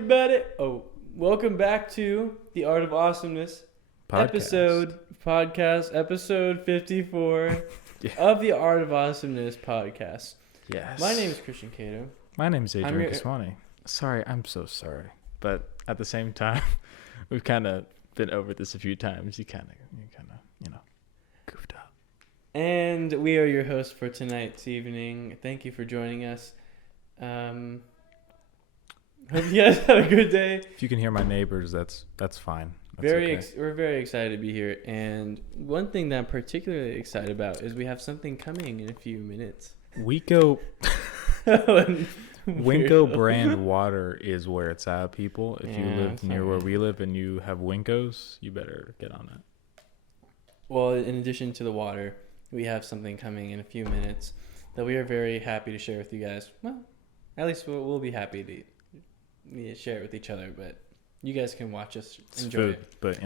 everybody. Welcome back to the Art of Awesomeness podcast episode 54 of the Art of Awesomeness podcast. Yes. My name is Christian Caito. My name is Adrian Kiswani. Sorry, I'm so sorry. But at the same time, we've kind of been over this a few times. You kind of, goofed up. And we are your hosts for tonight's evening. Thank you for joining us. Hope you guys had a good day. If you can hear my neighbors, that's fine. We're very excited to be here. And one thing that I'm particularly excited about is we have something coming in a few minutes. Winko brand water is where it's at, people. If you live near where we live and you have Winkos, you better get on it. Well, in addition to the water, we have something coming in a few minutes that we are very happy to share with you guys. Well, at least we'll be happy to share it with each other, but you guys can watch us enjoy it. But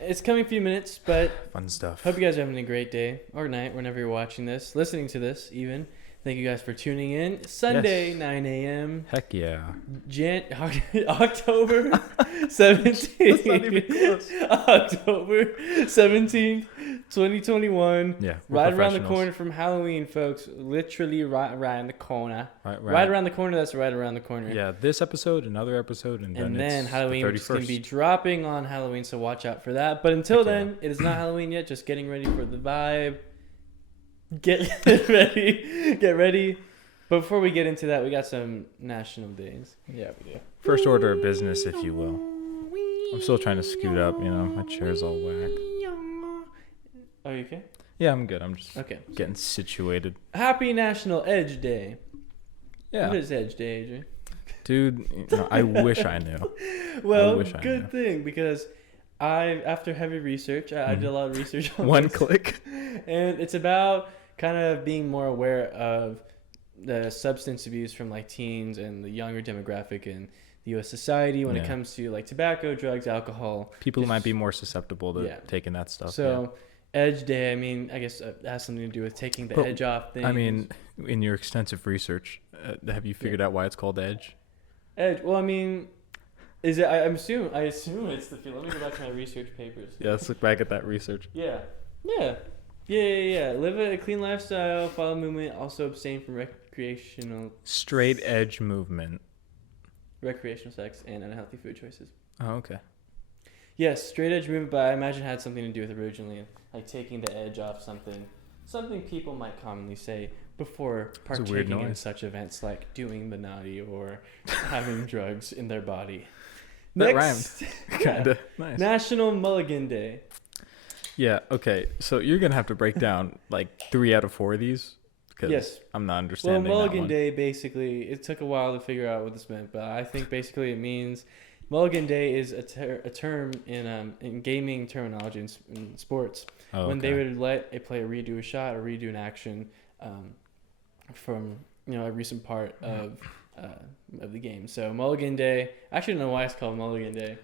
it's coming in a few minutes, but fun stuff. Hope you guys are having a great day or night whenever you're watching this, listening to this even. Thank you guys for tuning in. Sunday, 9 a.m. Heck yeah. October 17th. Not even close. October 17th, 2021. Yeah. Right around the corner from Halloween, folks. Literally right around the corner. Right around the corner. That's right around the corner. Yeah, this episode, another episode, and then Halloween is going to be dropping on Halloween, so watch out for that. But until then, it is not Halloween yet. Just getting ready for the vibe. Get ready. But before we get into that, we got some national days. Yeah, we do. First order of business, if you will. I'm still trying to scoot up, my chair's all whack. Are you okay? Yeah, I'm good. I'm just getting situated. Happy National Edge Day. Yeah. What is Edge Day, Adrian? Dude, I wish I knew. Well, good thing, because after heavy research, I did a lot of research on One click. And it's about kind of being more aware of the substance abuse from like teens and the younger demographic in the U.S. society when it comes to like tobacco, drugs, alcohol. People who might be more susceptible to taking that stuff. So Edge Day, I guess it has something to do with taking the edge off things. In your extensive research, have you figured out why it's called Edge? Edge. Well, is it? I assume it's the feel. Let me go back to my research papers. Yeah, let's look back at that research. Yeah. Live a clean lifestyle, follow movement, also abstain from recreational sex, and unhealthy food choices. Oh, okay. Yes, straight edge movement, but I imagine it had something to do with originally, like taking the edge off something people might commonly say before partaking in such events like doing the naughty or having drugs in their body. That rhymed. Kinda nice. National Mulligan Day. Yeah, okay. So you're going to have to break down like 3 out of 4 of these because I'm not understanding. Well, Mulligan Day, basically, it took a while to figure out what this meant, but I think basically it means Mulligan Day is a term in gaming terminology in sports. When they would let a player redo a shot or redo an action from a recent part of the game. So Mulligan Day, I actually don't know why it's called Mulligan Day.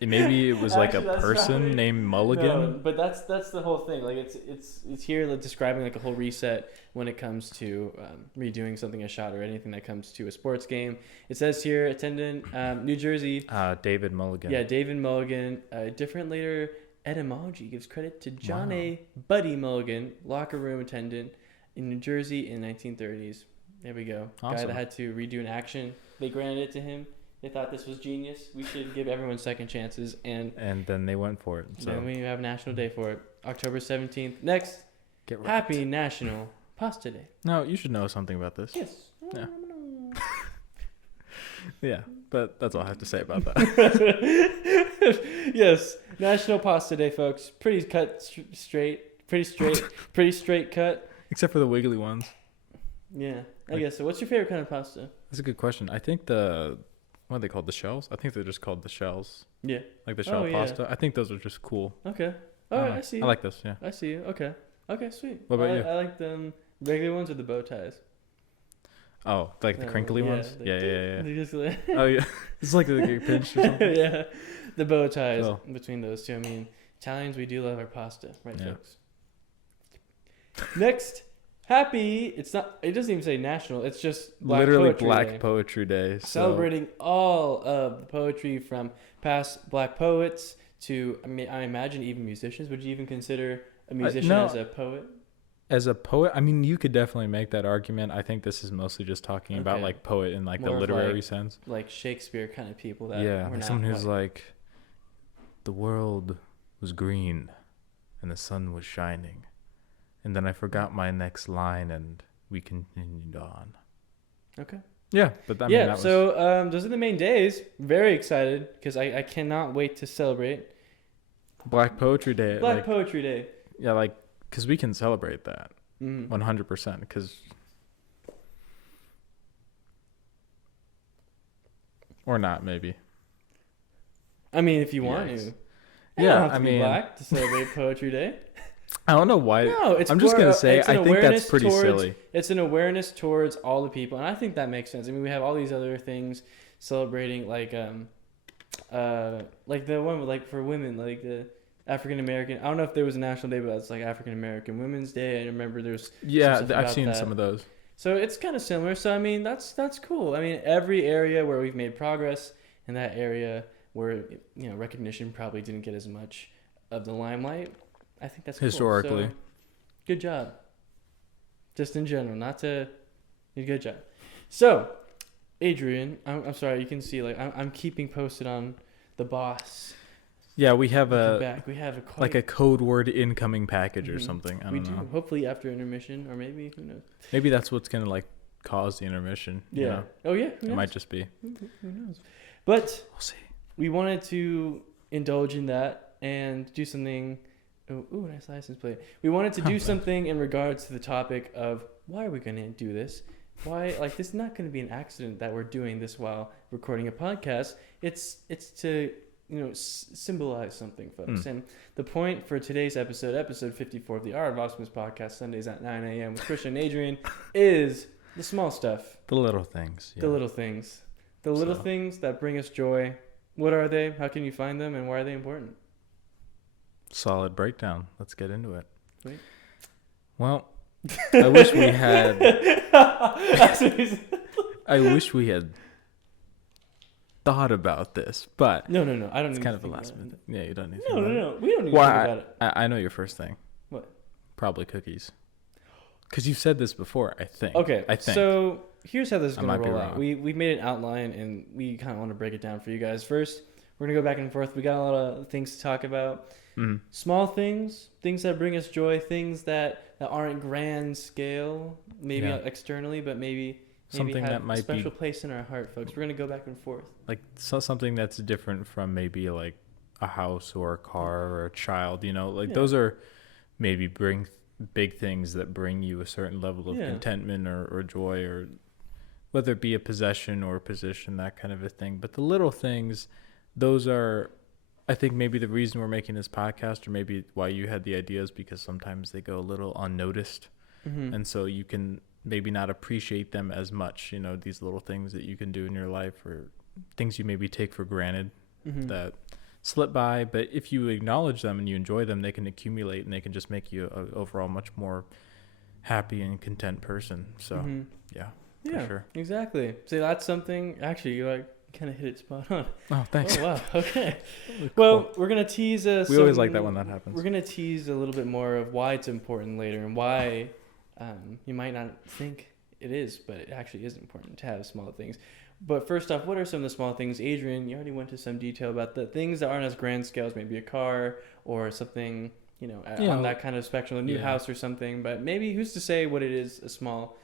Maybe it was like a person named Mulligan. No, but that's the whole thing. Like it's here describing like a whole reset when it comes to redoing something, a shot or anything that comes to a sports game. It says here attendant New Jersey. David Mulligan. Yeah, David Mulligan. Different later etymology gives credit to John A. Buddy Mulligan, locker room attendant in New Jersey in 1930s. There we go. Awesome. Guy that had to redo an action. They granted it to him. They thought this was genius. We should give everyone second chances. And then they went for it. So then we have National Day for it. October 17th. Next, Happy National Pasta Day. No, you should know something about this. Yes. Yeah. Yeah, but that's all I have to say about that. Yes, National Pasta Day, folks. Pretty straight cut. Except for the wiggly ones. Yeah, I guess so. What's your favorite kind of pasta? That's a good question. I think what are they called? The shells? I think they're just called the shells. Yeah. Like the shell pasta. I think those are just cool. Okay. All right, I see you. I like those, yeah. I see you. Okay, sweet. What about you? I like them regular ones or the bow ties. Oh, like the crinkly ones? Yeah. Like, oh, yeah. It's like the pinch or something. Yeah. The bow ties between those two. Italians, we do love our pasta. Right, folks? Next, happy. It's not. It doesn't even say national. It's just Black Poetry Day. So. Celebrating all of the poetry from past Black poets to, I imagine even musicians. Would you even consider a musician as a poet? As a poet, I mean, you could definitely make that argument. I think this is mostly just talking about like poet in like more the literary sense, like Shakespeare kind of people. That like someone who's like, the world was green, and the sun was shining, and then I forgot my next line, and we continued on. Okay. Yeah, but I mean, so those are the main days. Very excited because I cannot wait to celebrate Black Poetry Day. Black Poetry Day. Yeah, like. Because we can celebrate that 100%. Because, or not, maybe. I mean, if you want to. Yeah, I mean, Black to celebrate Poetry Day. I don't know why. No, I'm just gonna say I think that's pretty silly. It's an awareness towards all the people, and I think that makes sense. I mean, we have all these other things celebrating, like the one with, like, for women, like the African American. I don't know if there was a national day, but it's like African American Women's Day. I remember there's I've seen some of those. So it's kind of similar. So I mean, that's cool. I mean, every area where we've made progress, and that area where recognition probably didn't get as much of the limelight, I think that's cool. Historically. So, good job. Just in general, good job. So, Adrian, I'm sorry. You can see, like, I'm keeping posted on the boss. Yeah, we have like a code word incoming package or something. I don't know. Hopefully after intermission, or maybe, who knows? Maybe that's what's gonna like cause the intermission. Yeah. You know? Oh yeah. It might just be. Who knows? But we'll see. We wanted to indulge in that and do something. Ooh, nice license plate. We wanted to do something in regards to the topic of why are we gonna do this? Why, like, this is not gonna be an accident that we're doing this while recording a podcast. It's to symbolize something, folks. And the point for today's episode 54 of the Art of Awesomeness podcast, Sundays at 9 a.m. with Christian and Adrian, is the small stuff. The little things. Yeah. The little things. The little things that bring us joy. What are they? How can you find them? And why are they important? Solid breakdown. Let's get into it. Wait. Well, I wish we had... I wish we had thought about this, but no, I don't. It's kind of a last minute. Yeah, you don't need. To No. We don't need to think about it. I know your first thing. What? Probably cookies. Because you've said this before, I think. Okay. I think. So here's how this is going to roll out. Wrong. We made an outline, and we kind of want to break it down for you guys. First, we're gonna go back and forth. We got a lot of things to talk about. Small things that bring us joy, things that aren't grand scale, maybe externally, but maybe something that might be a special place in our heart, folks. We're gonna go back and forth. Like something that's different from maybe like a house or a car or a child. Those are maybe big things that bring you a certain level of contentment or joy, or whether it be a possession or a position, that kind of a thing. But the little things, those are, I think, maybe the reason we're making this podcast, or maybe why you had the ideas, because sometimes they go a little unnoticed. And so you can maybe not appreciate them as much, these little things that you can do in your life, or things you maybe take for granted that slip by. But if you acknowledge them and you enjoy them, they can accumulate, and they can just make you an overall much more happy and content person. So yeah, for sure. Exactly. So that's something, actually, you kind of hit it spot on. Oh, thanks. Oh, wow. Okay. Cool. Well, we're going to tease we always like that when that happens. We're going to tease a little bit more of why it's important later, and why you might not think it is, but it actually is important to have small things. But first off, what are some of the small things? Adrian, you already went into some detail about the things that aren't as grand scales, maybe a car or something, on that kind of spectrum, a new house or something. But maybe who's to say what it is a small...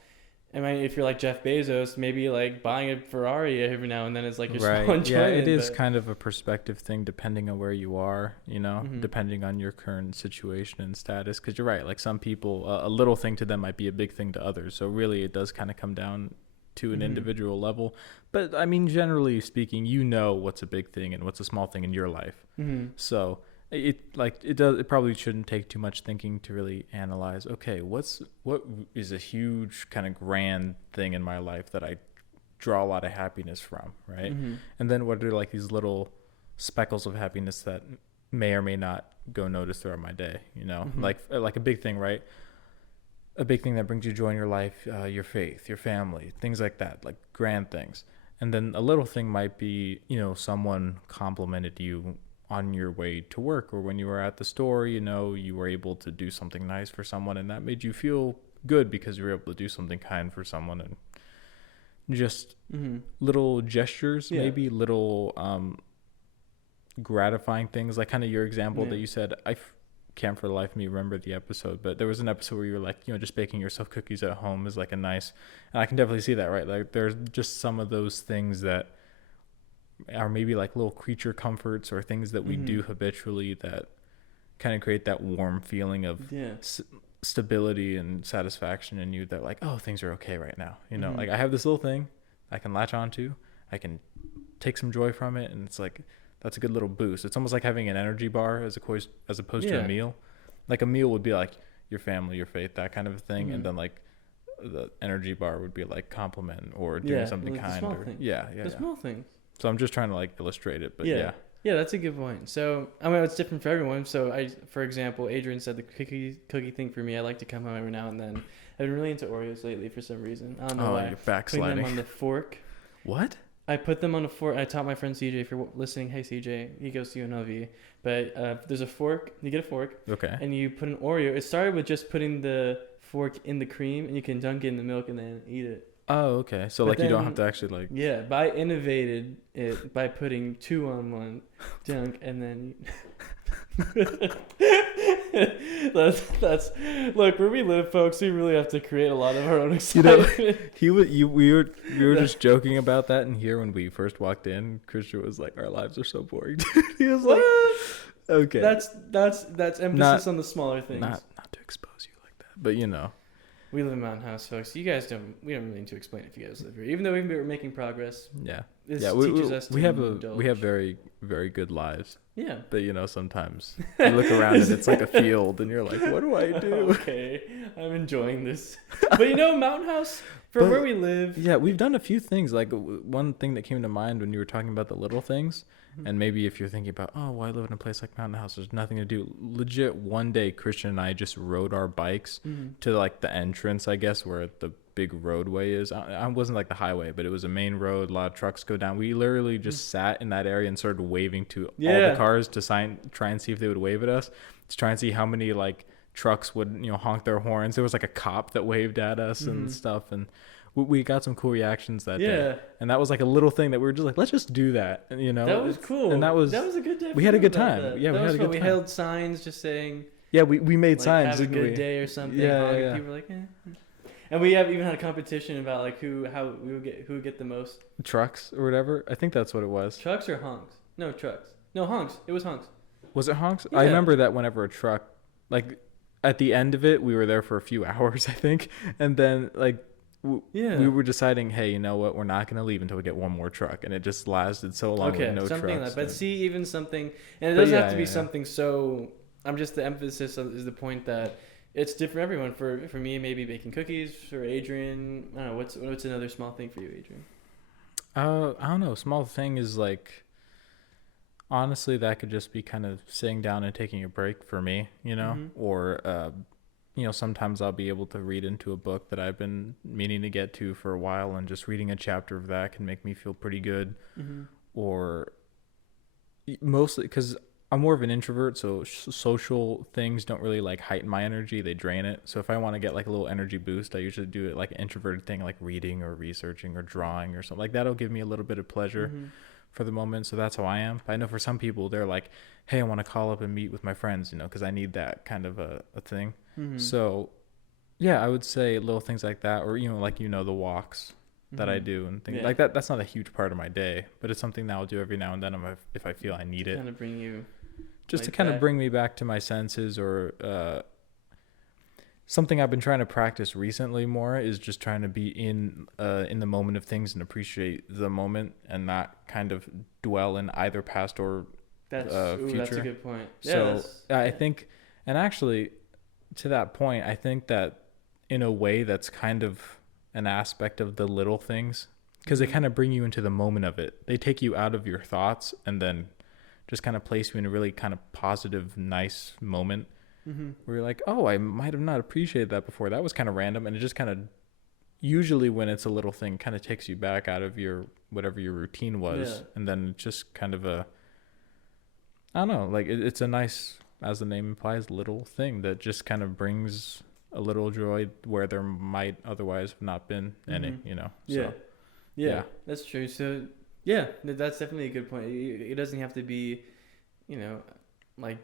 I mean, if you're like Jeff Bezos, maybe like buying a Ferrari every now and then is like your small enjoyment. Yeah, it is kind of a perspective thing depending on where you are, depending on your current situation and status. Because you're right, like some people, a little thing to them might be a big thing to others. So really it does kind of come down to an individual level. But I mean, generally speaking, what's a big thing and what's a small thing in your life. So it probably shouldn't take too much thinking to really analyze, okay, what is a huge kind of grand thing in my life that I draw a lot of happiness from, right? And then what are like these little speckles of happiness that may or may not go noticed throughout my day, like a big thing, right? a big thing that brings you joy in your life, your faith, your family, things like that, like grand things. And then a little thing might be, someone complimented you on your way to work, or when you were at the store, you were able to do something nice for someone, and that made you feel good because you were able to do something kind for someone. And just little gestures, maybe little gratifying things, like kind of your example that you said. I can't for the life of me remember the episode, but there was an episode where you were like, just baking yourself cookies at home is like a nice, and I can definitely see that, right? Like there's just some of those things that are maybe like little creature comforts or things that we do habitually that kind of create that warm feeling of stability and satisfaction in you, that like, oh, things are okay right now. Like I have this little thing I can latch onto, I can take some joy from it, and it's like, that's a good little boost. It's almost like having an energy bar as opposed to a meal. Like a meal would be like your family, your faith, that kind of a thing. And then like the energy bar would be like compliment or doing something kind. The small things. So I'm just trying to like illustrate it, but yeah, that's a good point. So I mean, it's different for everyone. So for example, Adrian said the cookie thing for me. I like to come home every now and then. I've been really into Oreos lately for some reason. I don't know why. You're backsliding. Putting them on the fork. What? I put them on a fork. I taught my friend CJ, if you're listening, hey CJ, he goes to UNLV. But there's a fork. You get a fork. Okay. And you put an Oreo. It started with just putting the fork in the cream, and you can dunk it in the milk and then eat it. Oh, okay. So but like you don't have to actually like. Yeah, but I innovated it by putting 2-on-1 dunk and then. that's look, where we live, folks, we really have to create a lot of our own excitement. We were just joking about that in here when we first walked in. Christian was like, our lives are so boring. He was like, okay, that's emphasis on the smaller things, not to expose you like that, but we live in Mountain House, folks. We don't really need to explain if you guys live here, even though we're making progress. We have very, very good lives. Yeah. But sometimes you look around and it's like a field and you're like, what do I do? Okay, I'm enjoying this. But Mountain House, where we live. Yeah, we've done a few things. Like one thing that came to mind when you were talking about the little things, and maybe if you're thinking about, oh, why live in a place like Mountain House? There's nothing to do. Legit, one day Christian and I just rode our bikes to like the entrance, I guess, where the big roadway is. I wasn't like the highway, but it was a main road. A lot of trucks go down. We literally just sat in that area and started waving to all the cars to try and see if they would wave at us, to try and see how many like trucks would honk their horns. There was like a cop that waved at us and stuff, and we got some cool reactions that day. And that was like a little thing that we were just like, let's just do that. And, that was cool. And that was a good day. We had a good time. That. Yeah, we had a good time. We held signs just saying. Yeah, we made signs. Have a good day or something. Yeah. People were like, eh. And we have even had a competition about like who would get the most trucks or whatever. I think that's what it was. Trucks or honks? No, trucks. No, honks. It was honks. Was it honks? Yeah. I remember that whenever a truck, like at the end of it, we were there for a few hours, I think, and then like we were deciding, hey, you know what? We're not gonna leave until we get one more truck, and it just lasted so long with no something trucks. Like that. But see, even something, and it doesn't have to be something so. The emphasis is the point that. It's different for everyone. For me, maybe baking cookies. For Adrian, I don't know. What's another small thing for you, Adrian? I don't know. Small thing is like, honestly, that could just be kind of sitting down and taking a break for me, or, sometimes I'll be able to read into a book that I've been meaning to get to for a while, and just reading a chapter of that can make me feel pretty good. Or mostly because I'm more of an introvert, so social things don't really like heighten my energy. They drain it. So if I want to get like a little energy boost, I usually do it like an introverted thing, like reading or researching or drawing or something. Like that'll give me a little bit of pleasure for the moment. So that's how I am. But I know for some people, they're like, hey, I want to call up and meet with my friends, because I need that kind of a thing. So yeah, I would say little things like that, or, the walks that I do and things like that. That's not a huge part of my day, but it's something that I'll do every now and then if I feel I need it. Kind of bring you... Just like to kind of bring me back to my senses, or something I've been trying to practice recently more is just trying to be in the moment of things and appreciate the moment and not kind of dwell in either past or future. That's a good point. So I think, and actually to that point, I think that in a way that's kind of an aspect of the little things, because they kind of bring you into the moment of it. They take you out of your thoughts and then just kind of place you in a really kind of positive, nice moment. where you're like, oh, I might have not appreciated that before. That was kind of random. And it just kind of, usually when it's a little thing, kind of takes you back out of your, whatever your routine was. And then just kind of I don't know, like it's a nice, as the name implies, little thing that just kind of brings a little joy where there might otherwise have not been any, you know? So, yeah, that's true. So yeah, that's definitely a good point. It doesn't have to be, you know, like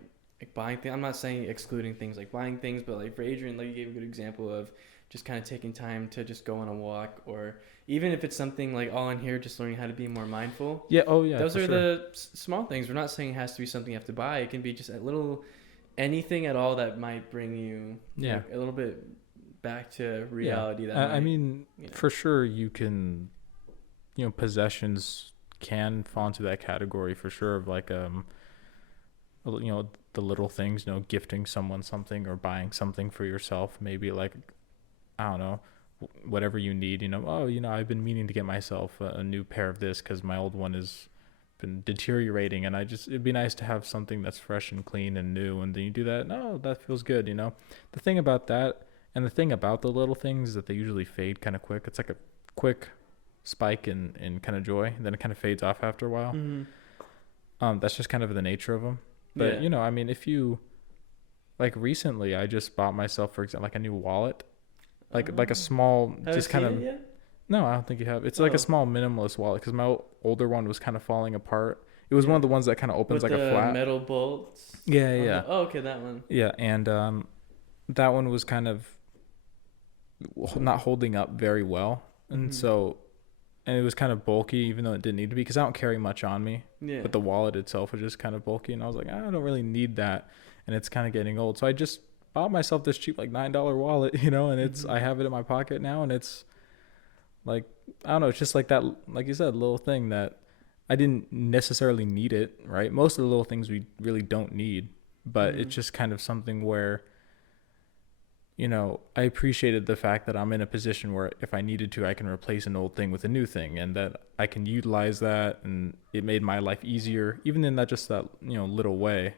buying things. I'm not saying excluding things like buying things, but like for Adrian, like you gave a good example of just kind of taking time to just go on a walk, or even if it's something like all in here, just learning how to be more mindful. Yeah. Oh yeah. Those are the small things. We're not saying it has to be something you have to buy. It can be just a little, anything at all that might bring you like, a little bit back to reality. That I mean, for sure you can, you know, possessions can fall into that category for sure of like, you know, the little things, you know, gifting someone something or buying something for yourself, maybe like, I don't know, whatever you need, you know, oh, you know, I've been meaning to get myself a new pair of this because my old one has been deteriorating, and it'd be nice to have something that's fresh and clean and new, and then you do that, no, that feels good, you know. The thing about that, and the thing about the little things, is that they usually fade kind of quick. It's like a quick spike in kind of joy, and then it kind of fades off after a while. That's just kind of the nature of them. But you know, I mean, if you like, recently I just bought myself, for example, like a new wallet, like a small, just kind of. No, I don't think you have. It's like a small minimalist wallet, because my older one was kind of falling apart. It was one of the ones that kind of opens with like a flat metal bolts. Yeah. Oh, okay, that one. Yeah, and that one was kind of not holding up very well, and and it was kind of bulky, even though it didn't need to be, because I don't carry much on me. Yeah. But the wallet itself was just kind of bulky, and I was like, I don't really need that, and it's kind of getting old. So I just bought myself this cheap, like $9 wallet, you know, and it's I have it in my pocket now, and it's like, I don't know, it's just like that, like you said, little thing that I didn't necessarily need it, right? Most of the little things we really don't need, but it's just kind of something where, you know, I appreciated the fact that I'm in a position where if I needed to, I can replace an old thing with a new thing, and that I can utilize that, and it made my life easier, even in that just that, you know, little way,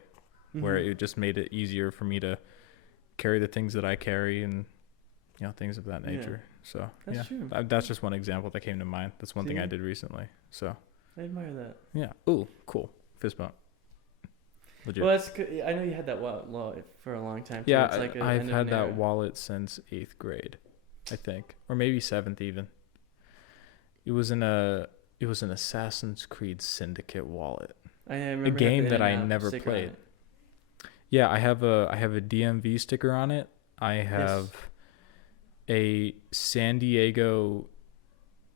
where it just made it easier for me to carry the things that I carry, and, you know, things of that nature. So that's true. That's just one example that came to mind. That's one thing I did recently. So I admire that. Yeah. Ooh, cool. Fist bump. Legit. Well, that's good. I know you had that wallet for a long time too. Yeah, it's like I've had that wallet since 8th grade, I think, or maybe 7th even. It was an Assassin's Creed Syndicate wallet. I remember a game that I never played. Yeah, I have a DMV sticker on it. I have a San Diego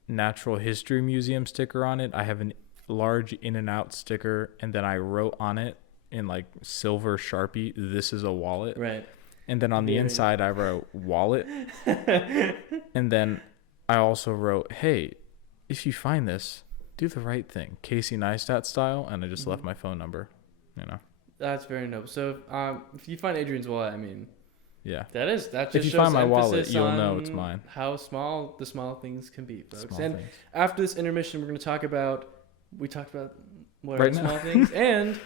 Natural History Museum sticker on it. I have a large In-N-Out sticker, and then I wrote on it in like silver Sharpie, "This is a wallet." Right. And then on the inside I wrote "wallet." And then I also wrote, "Hey, if you find this, do the right thing, Casey Neistat style." And I just left my phone number, you know. That's very noble. So if you find Adrian's wallet, I mean, that just if you find my wallet, you'll know it's mine. How small the small things can be, folks. Small and things. After this intermission, we're going to talk about what are small things and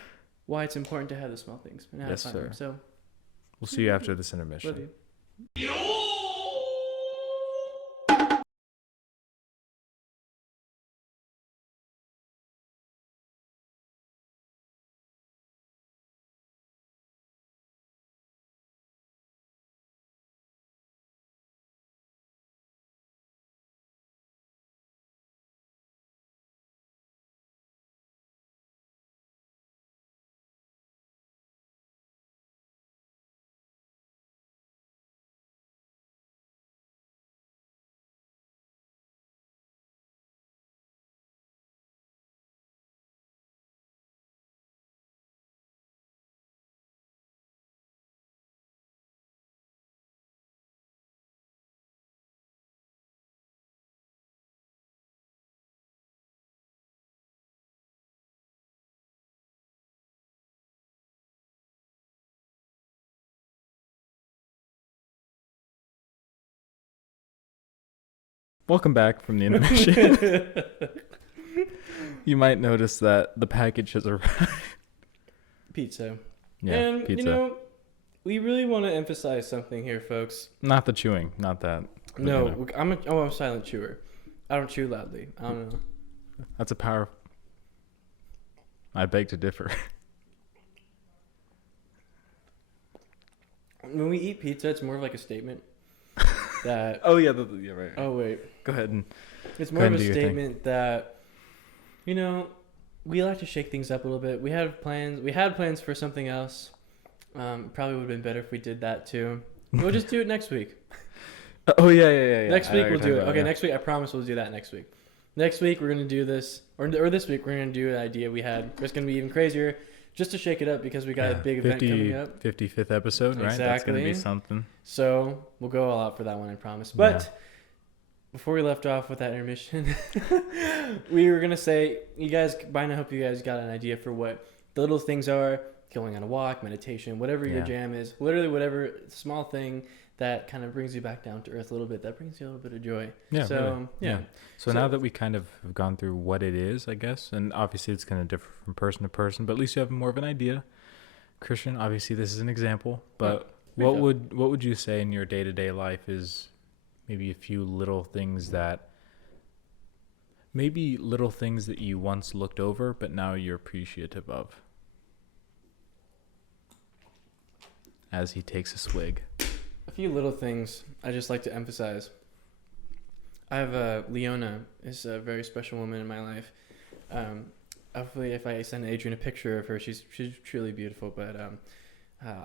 why it's important to have the small things and how to find them. So we'll see you after this intermission. Love you. Welcome back from the intermission. You might notice that the package has arrived. Pizza. Yeah, and, pizza. you know, we really want to emphasize something here, folks. Not the chewing, not that. No, you know. I'm a silent chewer. I don't chew loudly. I don't know. That's a power. I beg to differ. When we eat pizza, it's more of like a statement that. Oh yeah, yeah, right. Oh wait, go ahead and. It's more of a statement that, you know, we like to shake things up a little bit. We had plans for something else. Probably would have been better if we did that too. We'll just do it next week. Oh yeah. Next week we'll do it. Okay, next week I promise we'll do that next week. Next week we're gonna do this, or this week we're gonna do an idea we had. It's gonna be even crazier, just to shake it up because we got a big event coming up. 55th episode, right? Exactly. That's gonna be something. So we'll go all out for that one, I promise. But before we left off with that intermission, we were gonna say, you guys, by now, I hope you guys got an idea for what the little things are. Going on a walk, meditation, whatever your jam is, literally whatever small thing that kind of brings you back down to earth a little bit, that brings you a little bit of joy. Yeah. So, really. Yeah. So now that we kind of have gone through what it is, I guess, and obviously it's going to differ from person to person, but at least you have more of an idea. Christian, obviously this is an example, but what would you say in your day-to-day life is maybe a few little things that you once looked over, but now you're appreciative of? As he takes a swig. A few little things I just like to emphasize. I have Leona is a very special woman in my life. Hopefully, if I send Adrian a picture of her, she's truly beautiful. But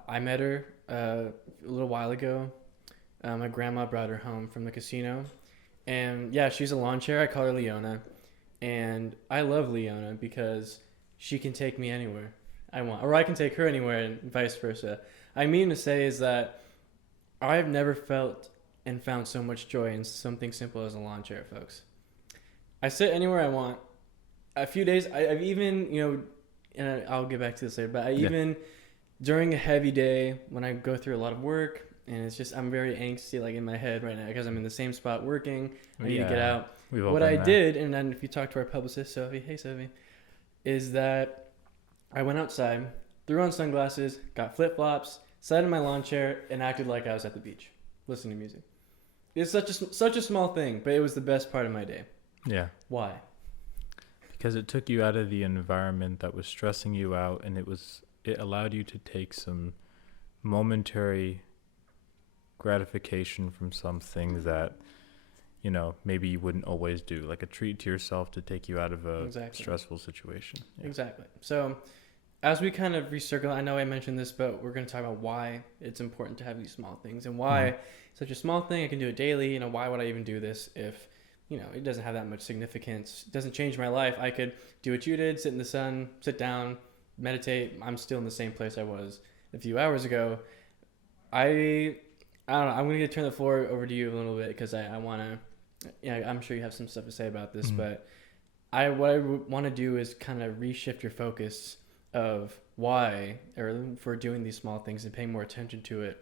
I met her a little while ago. My grandma brought her home from the casino, and yeah, she's a lawn chair. I call her Leona, and I love Leona because she can take me anywhere I want, or I can take her anywhere, and vice versa. I mean to say is that I've never felt and found so much joy in something simple as a lawn chair, folks. I sit anywhere I want. A few days, I've even, and I'll get back to this later, but even during a heavy day when I go through a lot of work, and it's just, I'm very angsty, like in my head right now, because I'm in the same spot working. I need to get out. What I did, and then if you talk to our publicist, Sophie, hey Sophie, is that I went outside, threw on sunglasses, got flip-flops, sat in my lawn chair, and acted like I was at the beach, listening to music. It's such a small thing, but it was the best part of my day. Yeah. Why? Because it took you out of the environment that was stressing you out, and it allowed you to take some momentary gratification from some things that, maybe you wouldn't always do, like a treat to yourself to take you out of a stressful situation. Yeah. Exactly. So as we kind of recircle, I know I mentioned this, but we're going to talk about why it's important to have these small things and why such a small thing, I can do it daily. Why would I even do this if, it doesn't have that much significance. It doesn't change my life. I could do what you did, sit in the sun, sit down, meditate. I'm still in the same place I was a few hours ago. I don't know. I'm going to turn the floor over to you a little bit because I want to, I'm sure you have some stuff to say about this, but what I want to do is kind of reshift your focus of why, or for doing these small things and paying more attention to it.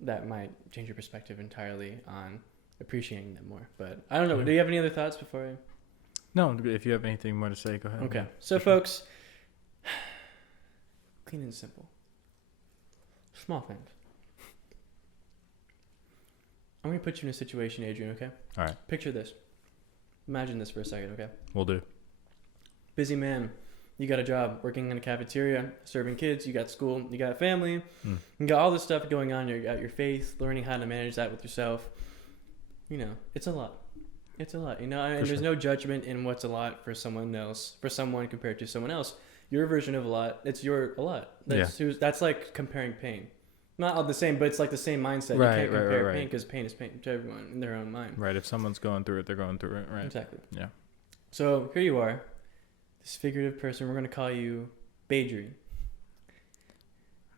That might change your perspective entirely on appreciating them more. But I don't know. Do you have any other thoughts before I... No, if you have anything more to say, go ahead. Okay. So, folks, clean and simple. Small things. I'm going to put you in a situation, Adrian, okay? All right. Picture this. Imagine this for a second, okay? Will do. Busy man. You got a job working in a cafeteria, serving kids. You got school. You got family. You got all this stuff going on. You got your faith, learning how to manage that with yourself. It's a lot. It's a lot. And there's no judgment in what's a lot for someone else, for someone compared to someone else. Your version of a lot, it's your a lot. That's like comparing pain. Not all the same, but it's like the same mindset. Right, you can't compare pain because pain is pain to everyone in their own mind. Right. If someone's going through it, they're going through it. Right. Exactly. Yeah. So here you are. This figurative person, we're going to call you Adrian.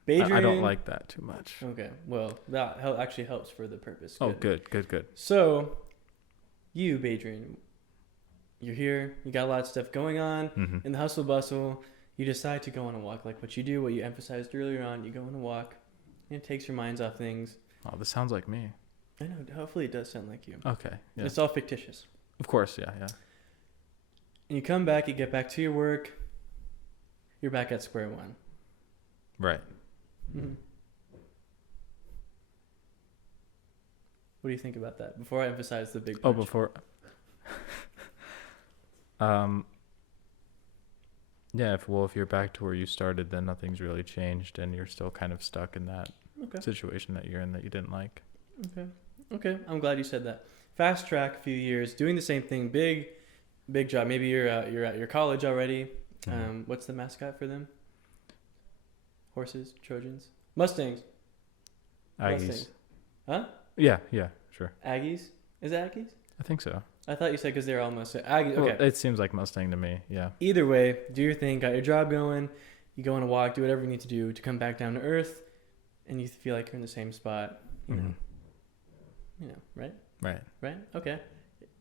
I don't like that too much. Okay, well, that actually helps for the purpose. Good. Oh, good. So, you, Adrian, you're here, you got a lot of stuff going on in the hustle bustle. You decide to go on a walk, like what you do, what you emphasized earlier on. You go on a walk, and it takes your minds off things. Oh, this sounds like me. I know, hopefully it does sound like you. Okay, yeah. It's all fictitious. Of course, yeah. And you come back, you get back to your work, you're back at square one. Right. Mm-hmm. What do you think about that? Before I emphasize the big punch. Yeah, if you're back to where you started, then nothing's really changed, and you're still kind of stuck in that situation that you're in that you didn't like. Okay. I'm glad you said that. Fast track a few years, doing the same thing, big job. Maybe you're at your college already. Mm-hmm. What's the mascot for them? Horses, Trojans, Mustangs. Aggies. Mustangs. Huh? Yeah, sure. Aggies? Is it Aggies? I think so. I thought you said because they're all Mustang. Aggies. Okay. Well, it seems like Mustang to me. Yeah. Either way, do your thing. Got your job going. You go on a walk. Do whatever you need to do to come back down to earth, and you feel like you're in the same spot. You know, right? Right. Okay.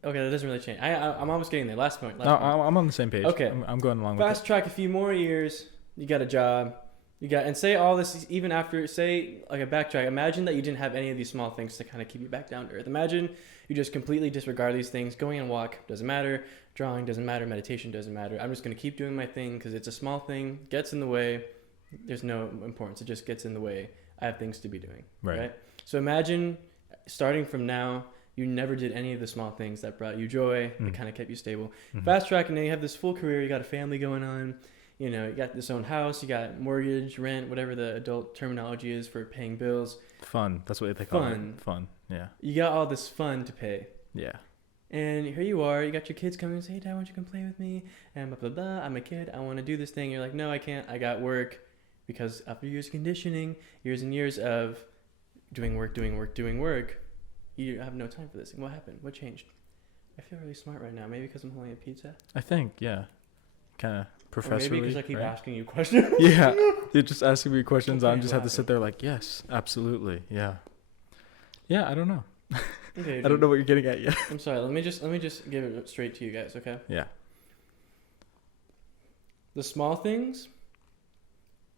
That doesn't really change. I'm almost getting there. Last point. I'm on the same page. Okay. I'm going along with it. Fast track a few more years. You got a job. And say all this even after, say, like a backtrack. Imagine that you didn't have any of these small things to kind of keep you back down to earth. Imagine you just completely disregard these things. Going on a walk doesn't matter. Drawing doesn't matter. Meditation doesn't matter. I'm just going to keep doing my thing because it's a small thing. Gets in the way. There's no importance. It just gets in the way. I have things to be doing. Right? So imagine starting from now, you never did any of the small things that brought you joy. That kind of kept you stable. Fast track, and now you have this full career. You got a family going on. You know, you got this own house, you got mortgage, rent, whatever the adult terminology is for paying bills. Fun. That's what they call it. Fun. Yeah. You got all this fun to pay. Yeah. And here you are, you got your kids coming and say, hey, Dad, why don't you come play with me? And blah, blah, blah. I'm a kid. I want to do this thing. You're like, no, I can't. I got work. Because after years of conditioning, years and years of doing work, you have no time for this. And what happened? What changed? I feel really smart right now. Maybe because I'm holding a pizza? I think, yeah. Kind of professionally. Or maybe because I keep asking you questions. Yeah, you're just asking me questions. I just have to sit there like, yes, absolutely, yeah. I don't know. Okay, I don't know what you're getting at yet. I'm sorry. Let me just give it straight to you guys, okay? Yeah. The small things,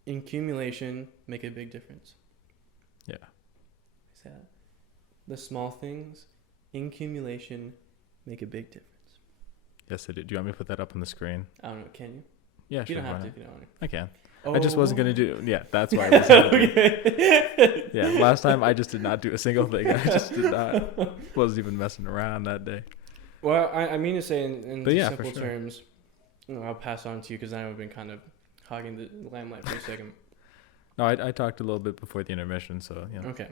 in accumulation, make a big difference. Yeah. Say that. The small things, in accumulation, make a big difference. Yes, I did. Do you want me to put that up on the screen? I don't know. Can you? Yeah, sure. You don't have to if you don't want to. I can. Oh. I just wasn't going to do... Yeah, that's why I wasn't going to do. Yeah, last time I just did not do a single thing. I just did not... Wasn't even messing around that day. Well, I mean to say in simple terms, I'll pass on to you because I've been kind of hogging the limelight for a second. No, I talked a little bit before the intermission, so, you know. Okay.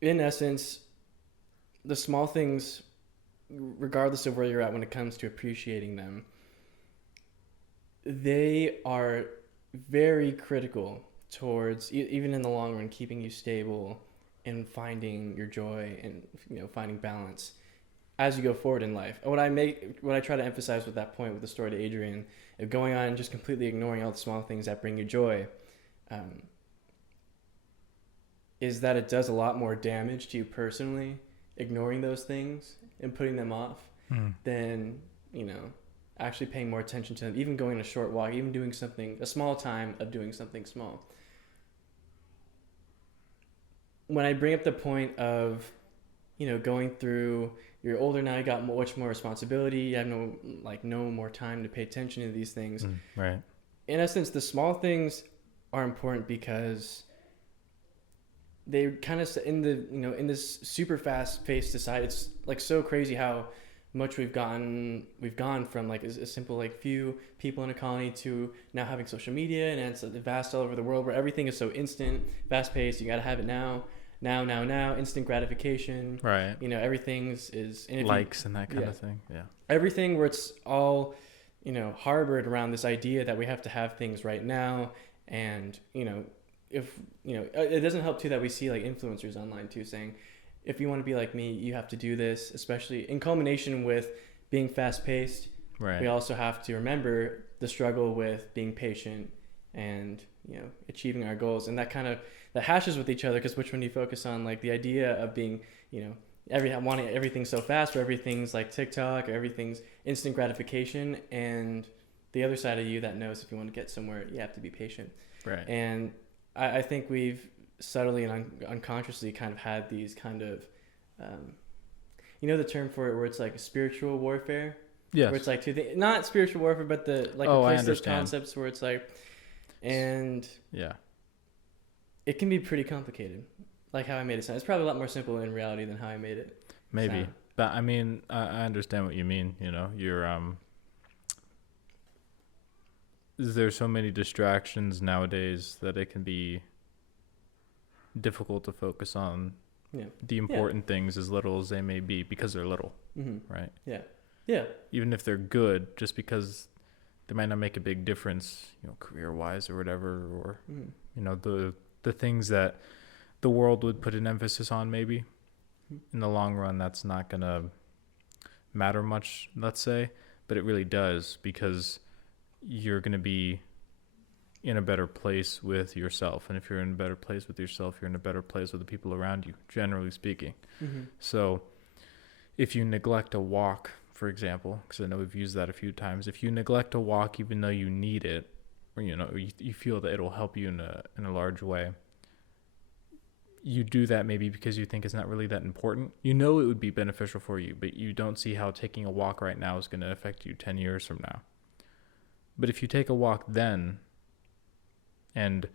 In essence, the small things... regardless of where you're at when it comes to appreciating them, they are very critical towards, even in the long run, keeping you stable and finding your joy and, finding balance as you go forward in life. What I try to emphasize with that point with the story to Adrian, of going on and just completely ignoring all the small things that bring you joy, is that it does a lot more damage to you personally, ignoring those things and putting them off, than, actually paying more attention to them, even going on a short walk, even doing something, a small time of doing something small. When I bring up the point of, going through, you're older now, you got much more responsibility, you have no more time to pay attention to these things. Right. In essence, the small things are important because they kind of in this super fast paced society, it's like so crazy how much we've gone from like a simple like few people in a colony to now having social media, and it's vast all over the world where everything is so instant, fast paced. You got to have it now, instant gratification. Right. Everything's is likes and that kind of thing. Yeah. Everything where it's all, harbored around this idea that we have to have things right now, and if it doesn't help too that we see like influencers online too saying, if you want to be like me, you have to do this, especially in culmination with being fast paced. Right. We also have to remember the struggle with being patient and, achieving our goals, and that hashes with each other, because which one do you focus on? Like the idea of being, wanting everything so fast, or everything's like TikTok, or everything's instant gratification, and the other side of you that knows if you want to get somewhere, you have to be patient. Right. And I think we've subtly and unconsciously kind of had these kind of, the term for it where it's like spiritual warfare. Yes. Where it's like not spiritual warfare, but the like replace those concepts where it's like, And it can be pretty complicated, like how I made it sound. It's probably a lot more simple in reality than how I made it maybe sound. But I mean, I understand what you mean. You know, there's so many distractions nowadays that it can be difficult to focus on the important things, as little as they may be, because they're little, right? Even if they're good, just because they might not make a big difference, you know, career-wise or whatever, or you know, the things that the world would put an emphasis on, maybe in the long run, that's not gonna matter much, let's say, but it really does, because you're gonna be in a better place with yourself, and if you're in a better place with yourself, you're in a better place with the people around you, generally speaking. So if you neglect a walk, for example, because I know we've used that a few times, if you neglect a walk even though you need it, or you know, you feel that it'll help you in a large way, you do that maybe because you think it's not really that important. You know it would be beneficial for you, but you don't see how taking a walk right now is going to affect you 10 years from now. But if you take a walk then and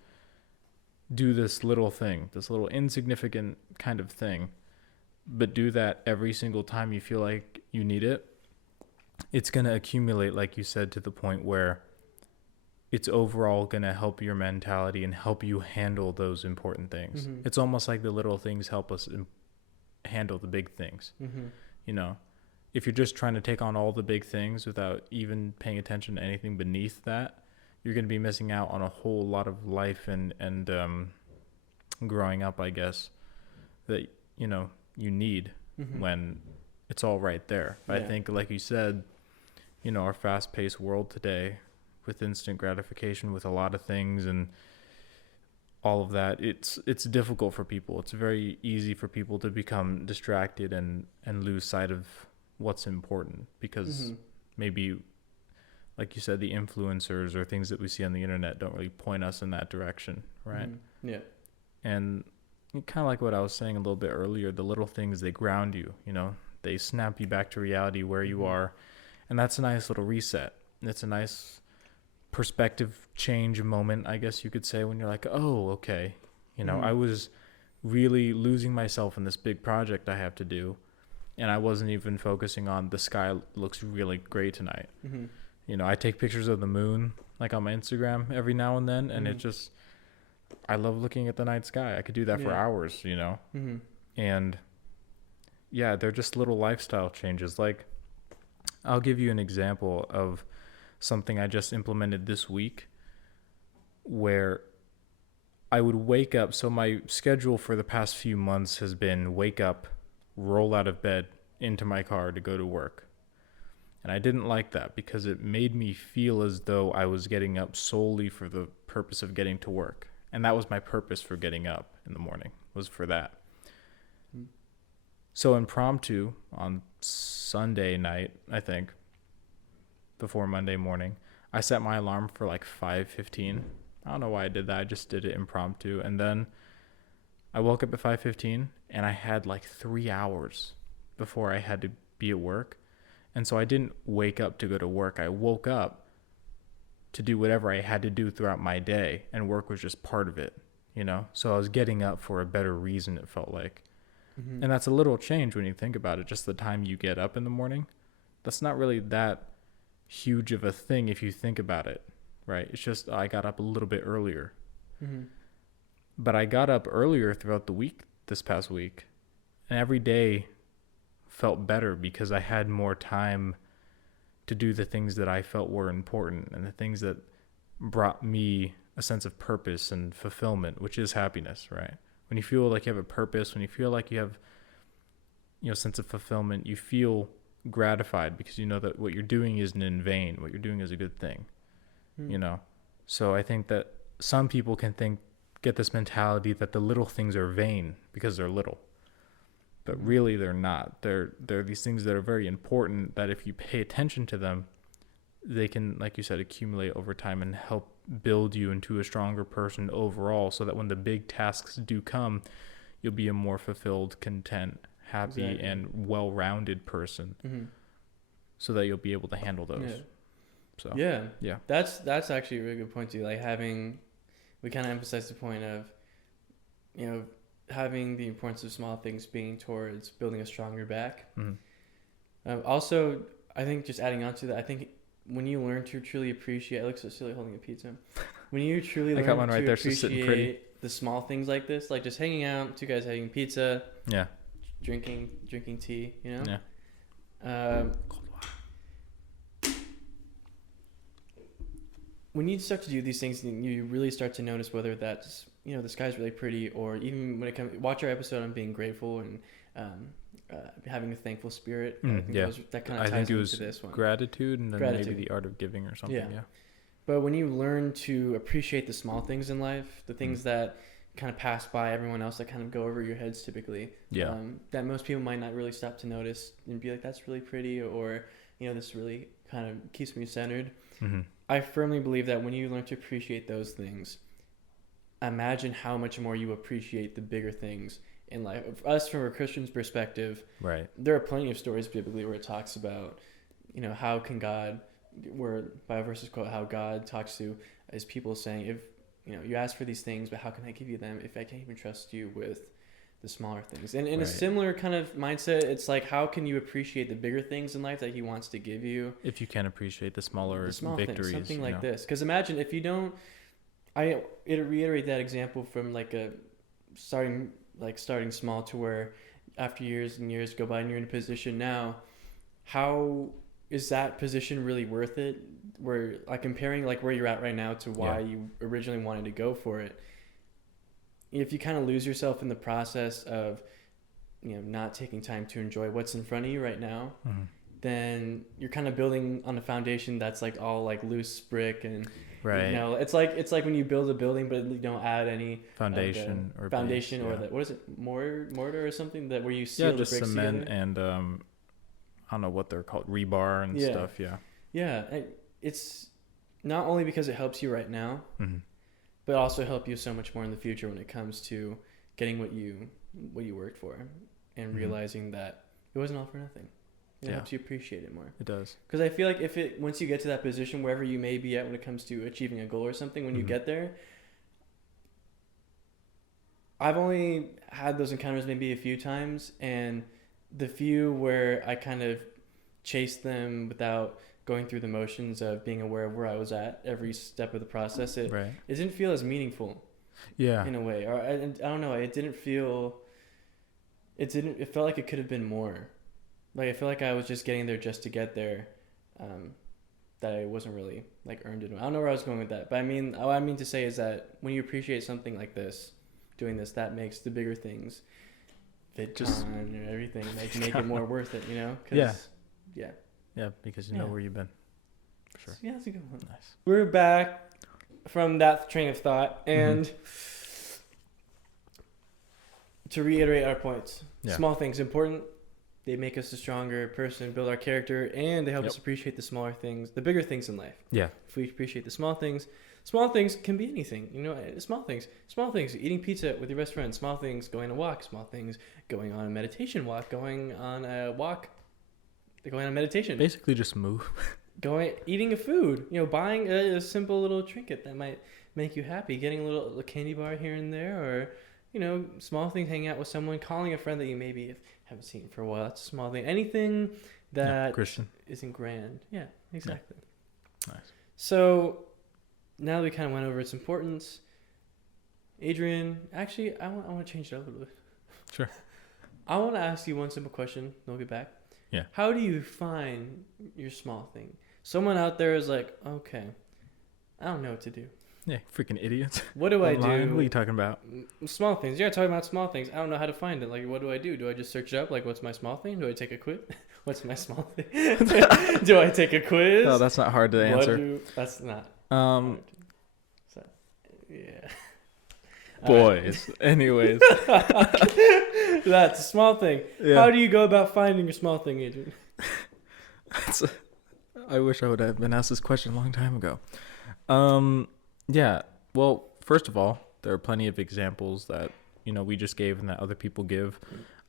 do this little thing, this little insignificant kind of thing, but do that every single time you feel like you need it, it's going to accumulate, like you said, to the point where it's overall going to help your mentality and help you handle those important things. It's almost like the little things help us handle the big things. You know, if you're just trying to take on all the big things without even paying attention to anything beneath that, you're going to be missing out on a whole lot of life and growing up, I guess, that, you know, you need when it's all right there. I think, like you said, you know, our fast-paced world today, with instant gratification, with a lot of things and all of that, it's difficult for people. It's very easy for people to become distracted and lose sight of what's important, because maybe, like you said, the influencers or things that we see on the internet don't really point us in that direction, right? And kind of like what I was saying a little bit earlier, the little things, they ground you, you know, they snap you back to reality where you are, and that's a nice little reset. It's a nice perspective change moment, I guess you could say, when you're like, oh, okay, you know, I was really losing myself in this big project I have to do, and I wasn't even focusing on the sky looks really great tonight. You know, I take pictures of the moon, like on my Instagram every now and then, and it just, I love looking at the night sky. I could do that for hours, you know? And yeah, they're just little lifestyle changes. Like, I'll give you an example of something I just implemented this week, where I would wake up. So my schedule for the past few months has been wake up, roll out of bed, into my car to go to work. And I didn't like that, because it made me feel as though I was getting up solely for the purpose of getting to work. And that was my purpose for getting up in the morning, was for that. So impromptu on Sunday night, I think, before Monday morning, I set my alarm for like 5:15. I don't know why I did that. I just did it impromptu. And then I woke up at 5:15, and I had like 3 hours before I had to be at work. And so I didn't wake up to go to work. I woke up to do whatever I had to do throughout my day, and work was just part of it, you know? So I was getting up for a better reason, it felt like. And that's a little change when you think about it. Just the time you get up in the morning, that's not really that huge of a thing if you think about it, right? It's just I got up a little bit earlier. But I got up earlier throughout the week, this past week, and every day felt better because I had more time to do the things that I felt were important and the things that brought me a sense of purpose and fulfillment, which is happiness, right? When you feel like you have a purpose, when you feel like you have, you know, sense of fulfillment, you feel gratified because you know that what you're doing isn't in vain. What you're doing is a good thing, you know? So I think that some people can get this mentality that the little things are vain because they're little, but really they're not. They're these things that are very important, that if you pay attention to them, they can, like you said, accumulate over time and help build you into a stronger person overall, so that when the big tasks do come, you'll be a more fulfilled, content, happy, and well-rounded person, so that you'll be able to handle those. So yeah, that's actually a really good point too. Like we kind of emphasize the point of, you know, having the importance of small things being towards building a stronger back. Also, I think just adding on to that, I think when you learn to truly appreciate, it looks so silly holding a pizza. When you truly learn to appreciate the small things like this, like just hanging out, two guys having pizza, drinking tea, you know, cold water. When you start to do these things, you really start to notice whether that's, you know, the sky's really pretty, or even when it comes, watch our episode on being grateful and having a thankful spirit. I think that kind of ties into this one. Gratitude, and then maybe the art of giving or something. Yeah. But when you learn to appreciate the small things in life, the things that kind of pass by everyone else, that kind of go over your heads typically, that most people might not really stop to notice and be like, that's really pretty, or, you know, this really kind of keeps me centered. I firmly believe that when you learn to appreciate those things, imagine how much more you appreciate the bigger things in life. Us, from a Christian's perspective, right, there are plenty of stories biblically where it talks about, you know, how can God, where Bible verses quote how God talks to his people, saying, if, you know, you ask for these things, but how can I give you them if I can't even trust you with the smaller things? And in a similar kind of mindset, it's like, how can you appreciate the bigger things in life that he wants to give you if you can't appreciate the small victories, things, something like this? Because imagine if you don't, I reiterate that example from like a starting small to where after years and years go by and you're in a position now, how is that position really worth it? Where, like, comparing like where you're at right now to why you originally wanted to go for it, if you kind of lose yourself in the process of, you know, not taking time to enjoy what's in front of you right now, then you're kind of building on a foundation that's like all like loose brick, and you know, it's like when you build a building but you don't add any foundation or base, or the, what is it, mortar or something, that where you seal the bricks cement together? And I don't know what they're called, rebar and stuff. It's not only because it helps you right now, but also help you so much more in the future when it comes to getting what you worked for, and realizing that it wasn't all for nothing. It helps you appreciate it more. It does. Because I feel like once you get to that position, wherever you may be at when it comes to achieving a goal or something, when you get there, I've only had those encounters maybe a few times, and the few where I kind of chased them without going through the motions of being aware of where I was at every step of the process, it didn't feel as meaningful. In a way, or I don't know. It felt like it could have been more. Like, I feel like I was just getting there just to get there, that I wasn't really like earned it. I don't know where I was going with that, but I mean, all I mean to say is that when you appreciate something like this, doing this, that makes the bigger things, VidCon and everything, make it more worth it, you know? Because you know where you've been. For sure. Yeah, that's a good one. Nice. We're back from that train of thought, and to reiterate our points, small things important. They make us a stronger person, build our character, and they help us appreciate the smaller things, the bigger things in life. If we appreciate the small things can be anything, you know, small things, eating pizza with your best friend, small things, going on a walk, small things, going on a meditation walk, going on a meditation. Basically just move. Eating a food, you know, buying a simple little trinket that might make you happy, getting a candy bar here and there, or, you know, small things, hanging out with someone, calling a friend that you maybe haven't seen for a while. That's a small thing. Anything that isn't grand. Yeah, exactly. Nice. So now that we kind of went over its importance, Adrian, actually, I want to change it up a little bit. Sure. I want to ask you one simple question, then we'll get back. Yeah. How do you find your small thing? Someone out there is like, okay, I don't know what to do. Yeah, freaking idiots. What do I do? What are you talking about? Small things. You're talking about small things. I don't know how to find it. Like, what do I do? Do I just search it up? Like, what's my small thing? Do I take a quiz? What's my small thing? Do I take a quiz? No, that's not hard to answer. That's not. So, yeah. Boys. Right. Anyways. That's a small thing. Yeah. How do you go about finding your small thing, Adrian? I wish I would have been asked this question a long time ago. Yeah. Well, first of all, there are plenty of examples that, you know, we just gave and that other people give.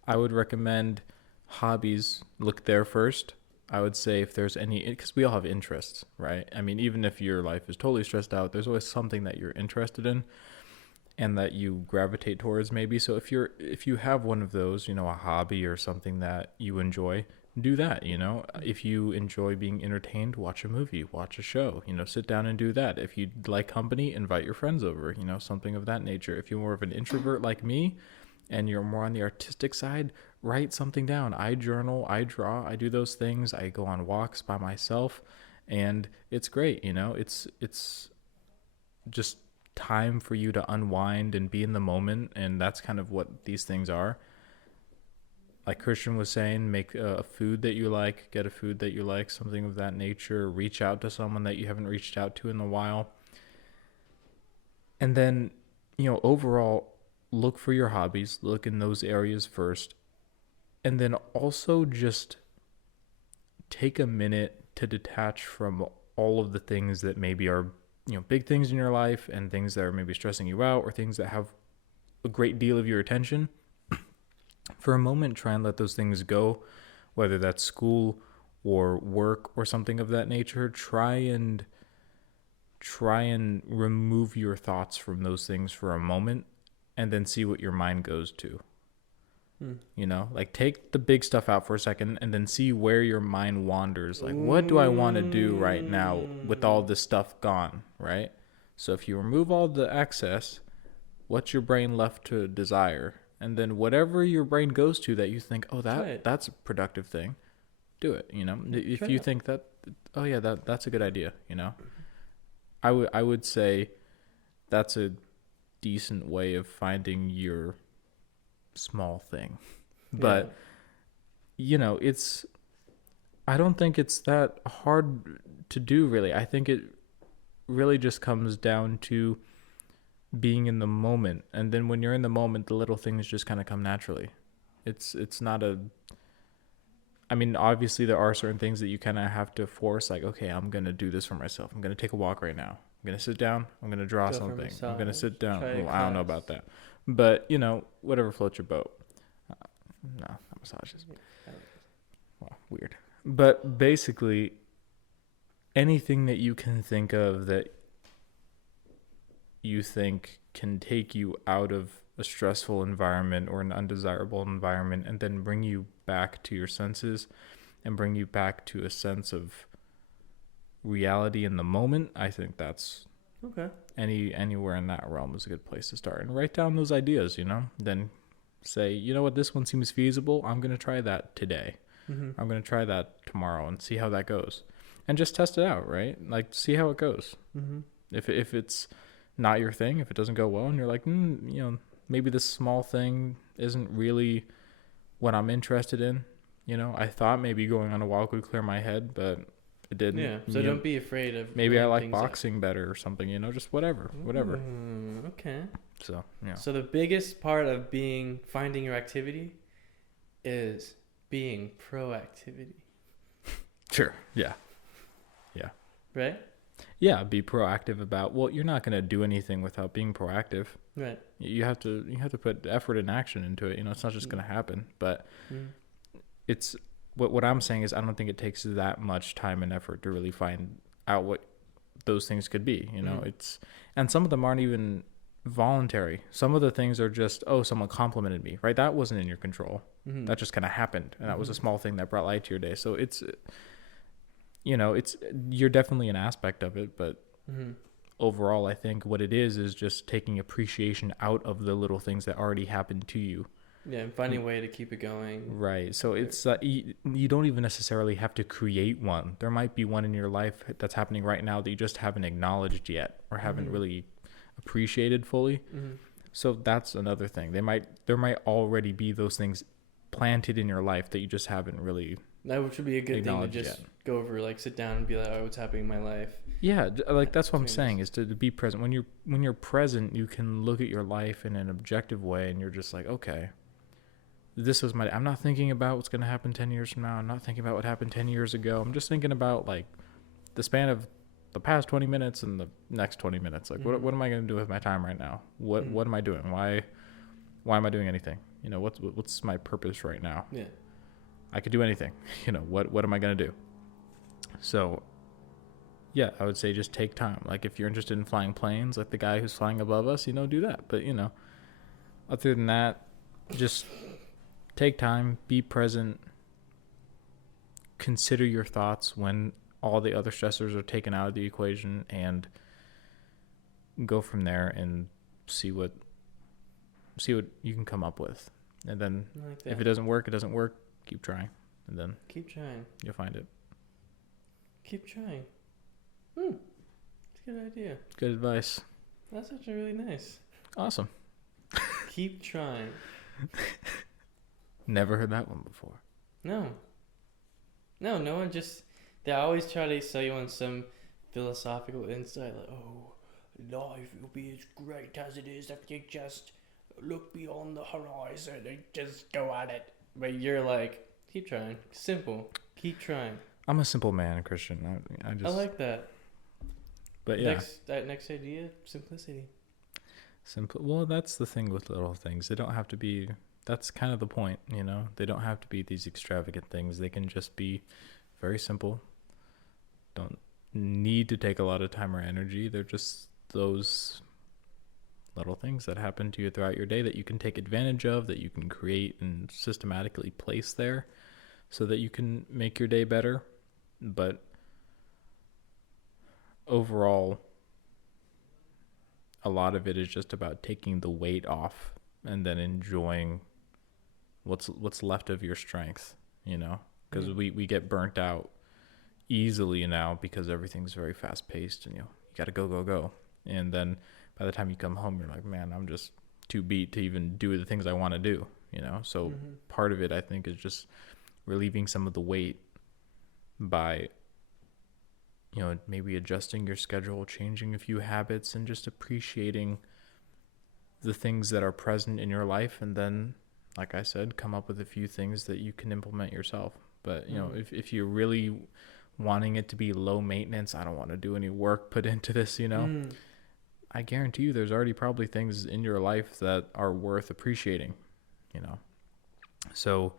I would recommend hobbies. Look there first. I would say if there's any, because we all have interests, right? I mean, even if your life is totally stressed out, there's always something that you're interested in and that you gravitate towards maybe. So if you have one of those, you know, a hobby or something that you enjoy, do that, you know. If you enjoy being entertained, watch a movie, watch a show, you know, sit down and do that. If you like company, invite your friends over, you know, something of that nature. If you're more of an introvert like me and you're more on the artistic side, write something down. I journal, I draw, I do those things. I go on walks by myself, and it's great, you know. It's just time for you to unwind and be in the moment, and that's kind of what these things are. Like Christian was saying, make a food that you like, get a food that you like, something of that nature. Reach out to someone that you haven't reached out to in a while. And then, you know, overall, look for your hobbies, look in those areas first. And then also just take a minute to detach from all of the things that maybe are, you know, big things in your life and things that are maybe stressing you out or things that have a great deal of your attention. For a moment, try and let those things go, whether that's school or work or something of that nature. Try and remove your thoughts from those things for a moment and then see what your mind goes to. You know, like take the big stuff out for a second and then see where your mind wanders. Like, what do I want to do right now with all this stuff gone, right? So if you remove all the excess, what's your brain left to desire? And then whatever your brain goes to that you think, oh, that's a productive thing, do it, you know? If you think that, oh, yeah, that's a good idea, you know? I would say that's a decent way of finding your small thing. But, you know, I don't think it's that hard to do, really. I think it really just comes down to being in the moment, and then when you're in the moment, the little things just kind of come naturally. It's not I mean, obviously there are certain things that you kind of have to force, like, okay, I'm gonna do this for myself. I'm gonna take a walk right now. I'm gonna sit down. I'm gonna draw something. I'm gonna sit down. Well, I don't know about that, but you know, whatever floats your boat. No, not massages. Well, weird. But basically, anything that you can think of that you think can take you out of a stressful environment or an undesirable environment and then bring you back to your senses and bring you back to a sense of reality in the moment, I think that's okay. Anywhere in that realm is a good place to start. And write down those ideas, you know, then say, you know what, this one seems feasible. I'm going to try that today. I'm going to try that tomorrow and see how that goes. And just test it out, right? Like, see how it goes. If it's not your thing, if it doesn't go well and you're like, you know, maybe this small thing isn't really what I'm interested in. You know, I thought maybe going on a walk would clear my head, but it didn't. Yeah, so don't be afraid of maybe I like boxing better or something, you know, just whatever. Okay. So, yeah. So the biggest part of finding your activity is being proactivity. Sure. Yeah. Right? Yeah, be proactive about, well, you're not going to do anything without being proactive. Right. You have to put effort and action into it. You know, it's not just going to happen, but it's what I'm saying is I don't think it takes that much time and effort to really find out what those things could be, you know. And some of them aren't even voluntary. Some of the things are just, oh, someone complimented me, right? That wasn't in your control. That just kind of happened, and that was a small thing that brought light to your day. So it's, you know, you're definitely an aspect of it, but overall, I think what it is just taking appreciation out of the little things that already happened to you. Yeah, and finding a way to keep it going. Right. So it's you don't even necessarily have to create one. There might be one in your life that's happening right now that you just haven't acknowledged yet or haven't really appreciated fully. So that's another thing. There might already be those things planted in your life that you just haven't really. That should be a good thing to just go over, like sit down and be like, oh, what's happening in my life? Yeah, like that's what I'm saying is to be present. When you're present, you can look at your life in an objective way, and you're just like, okay, this was I'm not thinking about what's going to happen 10 years from now. I'm not thinking about what happened 10 years ago. I'm just thinking about like the span of the past 20 minutes and the next 20 minutes. Like, what am I going to do with my time right now? What am I doing? Why am I doing anything? You know, what's my purpose right now? Yeah. I could do anything. What am I going to do? So yeah, I would say just take time. Like if you're interested in flying planes, like the guy who's flying above us, do that. But other than that, just take time, be present, consider your thoughts when all the other stressors are taken out of the equation, and go from there and see what you can come up with. And then if it doesn't work, keep trying. And then keep trying. You'll find it. Keep trying. It's a good idea. Good advice. That's actually really nice. Awesome. Keep trying. Never heard that one before. No one just... They always try to sell you on some philosophical insight, like, oh, life will be as great as it is if you just look beyond the horizon and just go at it. But you're like, keep trying. Simple. Keep trying. I'm a simple man, Christian. I like that. But yeah. Next idea, simplicity. Simple. Well, that's the thing with little things. They don't have to be... That's kind of the point, They don't have to be these extravagant things. They can just be very simple. Don't need to take a lot of time or energy. They're just those little things that happen to you throughout your day that you can take advantage of, that you can create and systematically place there so that you can make your day better. But overall, a lot of it is just about taking the weight off and then enjoying what's left of your strength, because we get burnt out easily now because everything's very fast paced and you got to go. And then by the time you come home, you're like, man, I'm just too beat to even do the things I want to do, So part of it, I think, is just relieving some of the weight by, maybe adjusting your schedule, changing a few habits, and just appreciating the things that are present in your life. And then, like I said, come up with a few things that you can implement yourself. But, if you're really wanting it to be low maintenance, I don't want to do any work put into this, I guarantee you there's already probably things in your life that are worth appreciating, So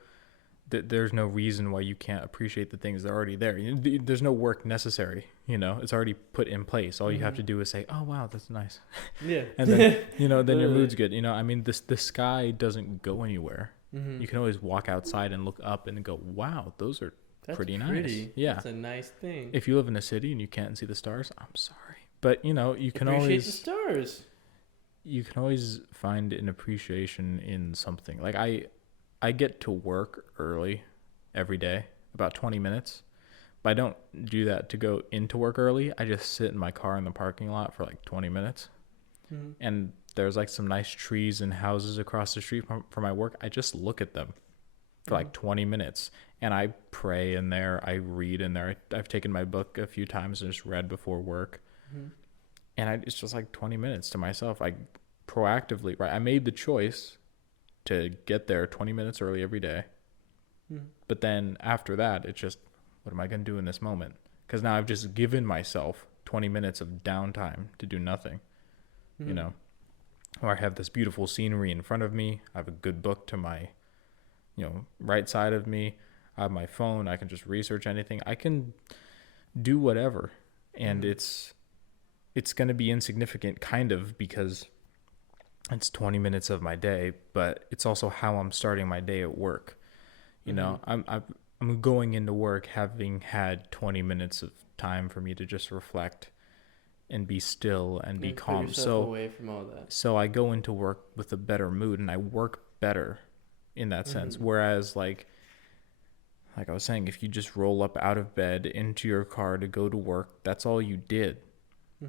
there's no reason why you can't appreciate the things that are already there. There's no work necessary, it's already put in place. All you have to do is say, oh, wow, that's nice. Yeah. And then, then your mood's good. The sky doesn't go anywhere. You can always walk outside and look up and go, wow, that's pretty nice. Yeah. That's a nice thing. If you live in a city and you can't see the stars, I'm sorry. But, you can appreciate always... the stars. You can always find an appreciation in something. Like, I get to work early every day, about 20 minutes. But I don't do that to go into work early. I just sit in my car in the parking lot for like 20 minutes. And there's like some nice trees and houses across the street from my work. I just look at them for like 20 minutes. And I pray in there. I read in there. I've taken my book a few times and just read before work. And it's just like 20 minutes to myself. I proactively, I made the choice to get there 20 minutes early every day. But then after that, it's just, what am I going to do in this moment? Because now I've just given myself 20 minutes of downtime to do nothing, or I have this beautiful scenery in front of me. I have a good book to my, right side of me. I have my phone. I can just research anything. I can do whatever. And it's going to be insignificant kind of because it's 20 minutes of my day, but it's also how I'm starting my day at work. I'm going into work having had 20 minutes of time for me to just reflect and be still and be calm. So away from all that. So I go into work with a better mood and I work better in that sense. Whereas like I was saying, if you just roll up out of bed into your car to go to work, that's all you did.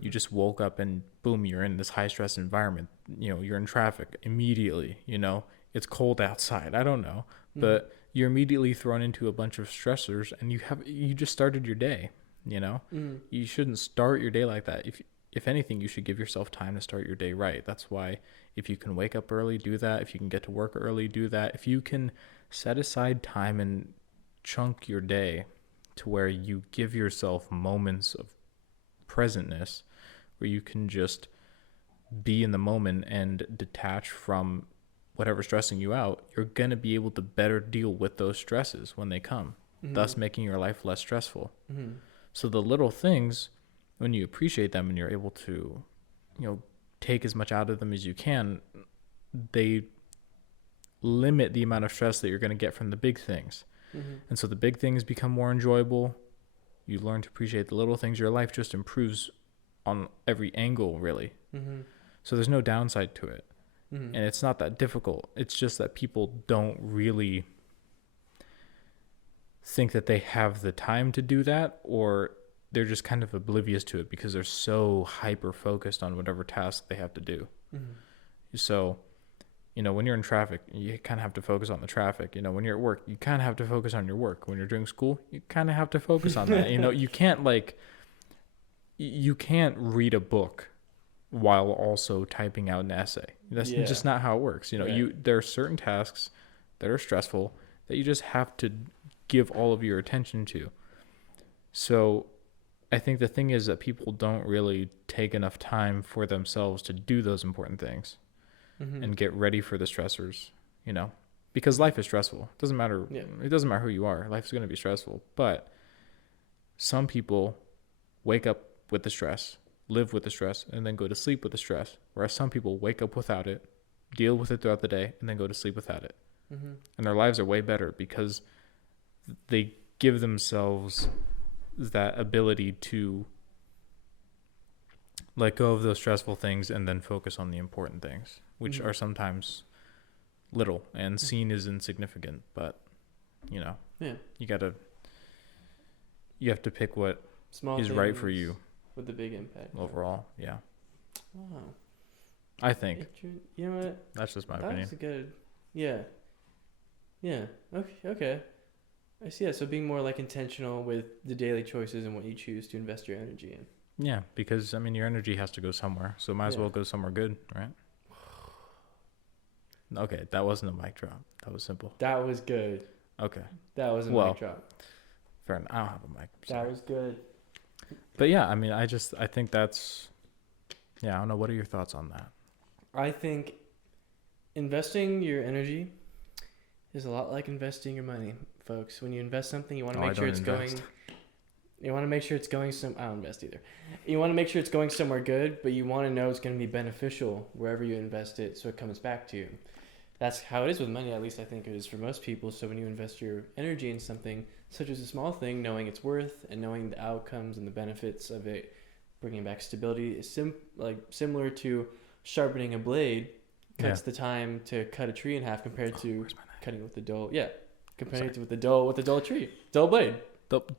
You just woke up and boom, you're in this high stress environment. You're in traffic immediately, it's cold outside. I don't know, but you're immediately thrown into a bunch of stressors and you just started your day, You shouldn't start your day like that. If anything, you should give yourself time to start your day right. That's why if you can wake up early, do that. If you can get to work early, do that. If you can set aside time and chunk your day to where you give yourself moments of presentness where you can just be in the moment and detach from whatever's stressing you out, you're going to be able to better deal with those stresses when they come, thus making your life less stressful. So the little things, when you appreciate them and you're able to, take as much out of them as you can, they limit the amount of stress that you're going to get from the big things. And so the big things become more enjoyable. You learn to appreciate the little things. Your life just improves on every angle, really. So there's no downside to it. And it's not that difficult. It's just that people don't really think that they have the time to do that, or they're just kind of oblivious to it because they're so hyper focused on whatever task they have to do. So, when you're in traffic, you kind of have to focus on the traffic. When you're at work, you kind of have to focus on your work. When you're doing school, you kind of have to focus on that. You can't read a book while also typing out an essay. That's just not how it works. There are certain tasks that are stressful that you just have to give all of your attention to. So I think the thing is that people don't really take enough time for themselves to do those important things and get ready for the stressors, because life is stressful. It doesn't matter. It doesn't matter who you are. Life's going to be stressful. But some people wake up with the stress, live with the stress, and then go to sleep with the stress. Whereas some people wake up without it, deal with it throughout the day, and then go to sleep without it. And their lives are way better because they give themselves that ability to let go of those stressful things and then focus on the important things, which are sometimes little and seen as insignificant. But, you have to pick what Small is right for you. With the big impact. Overall, yeah. Wow. I think. You know what? That's just my opinion. That's good. Yeah. Yeah. Okay. I see that. So being more intentional with the daily choices and what you choose to invest your energy in. Yeah, because your energy has to go somewhere, so might as well go somewhere good, right? Okay, that wasn't a mic drop. That was simple. That was good. Okay. That was a mic drop. Fair enough. I don't have a mic. So. That was good. But yeah, I think that's, I don't know. What are your thoughts on that? I think investing your energy is a lot like investing your money, folks. When you invest something, you want to make sure it's going. You want to make sure it's going I don't invest either. You want to make sure it's going somewhere good, but you want to know it's going to be beneficial wherever you invest it, so it comes back to you. That's how it is with money. At least I think it is for most people. So when you invest your energy in something such as a small thing, knowing its worth and knowing the outcomes and the benefits of it, bringing back stability is similar to sharpening a blade. Cuts the time to cut a tree in half compared to cutting with the dull. Yeah, compared to with the dull tree, dull blade.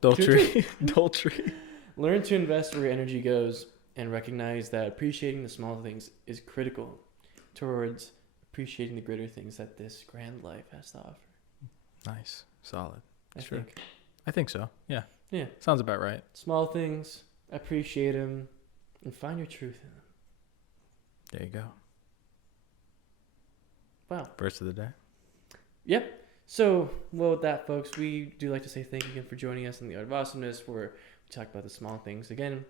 Dull tree. Dull tree. Learn to invest where your energy goes and recognize that appreciating the small things is critical towards appreciating the greater things that this grand life has to offer. Nice. Solid. I think so. Yeah. Yeah. Sounds about right. Small things, appreciate them, and find your truth in them. There you go. Wow. Verse of the day. Yep. So, with that, folks, we do like to say thank you again for joining us in the Art of Awesomeness, where we talk about the small things. Again,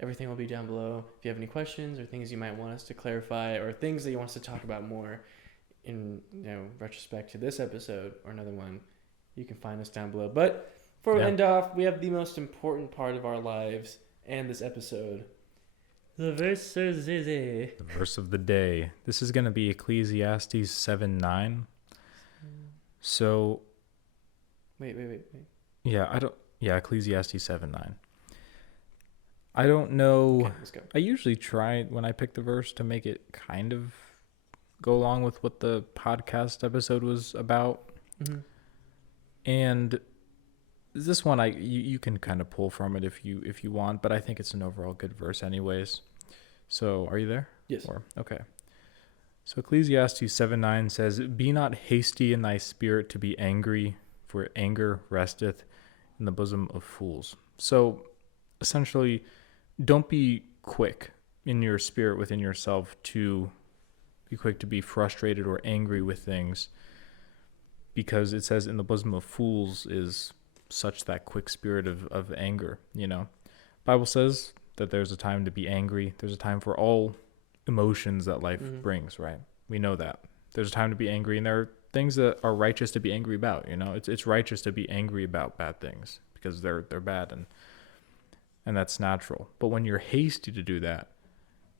everything will be down below. If you have any questions or things you might want us to clarify or things that you want us to talk about more in retrospect to this episode or another one, you can find us down below. But before we end off, we have the most important part of our lives and this episode. The verse of the day. The verse of the day. This is going to be Ecclesiastes 7:9. So, wait. Yeah, Ecclesiastes 7:9. I don't know. Okay, let's go. I usually try when I pick the verse to make it kind of go along with what the podcast episode was about. Mm-hmm. And this one, you can kind of pull from it if you want, but I think it's an overall good verse anyways. So, are you there? Yes. Okay. So Ecclesiastes 7:9 says, "Be not hasty in thy spirit to be angry, for anger resteth in the bosom of fools." So essentially, don't be quick in your spirit within yourself to be quick to be frustrated or angry with things, because it says in the bosom of fools is such that quick spirit of anger, Bible says that there's a time to be angry. There's a time for all emotions that life brings, right? We know that. There's a time to be angry, and there are things that are righteous to be angry about. It's righteous to be angry about bad things because they're bad, and that's natural. But when you're hasty to do that,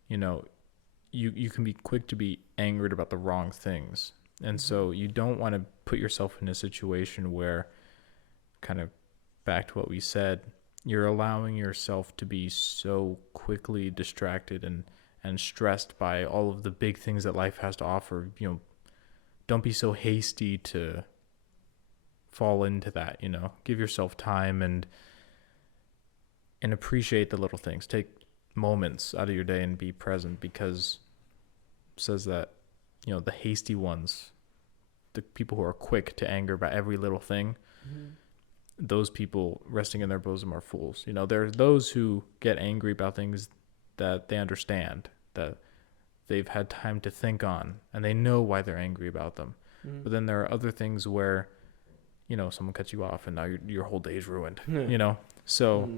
you can be quick to be angered about the wrong things. And so you don't want to put yourself in a situation where, kind of back to what we said, you're allowing yourself to be so quickly distracted and stressed by all of the big things that life has to offer. Don't be so hasty to fall into that. Give yourself time and appreciate the little things. Take moments out of your day and be present, because it says that the hasty ones, the people who are quick to anger about every little thing, those people resting in their bosom are fools. There's those who get angry about things that they understand, that they've had time to think on, and they know why they're angry about them. But then there are other things where someone cuts you off and now your whole day's ruined. So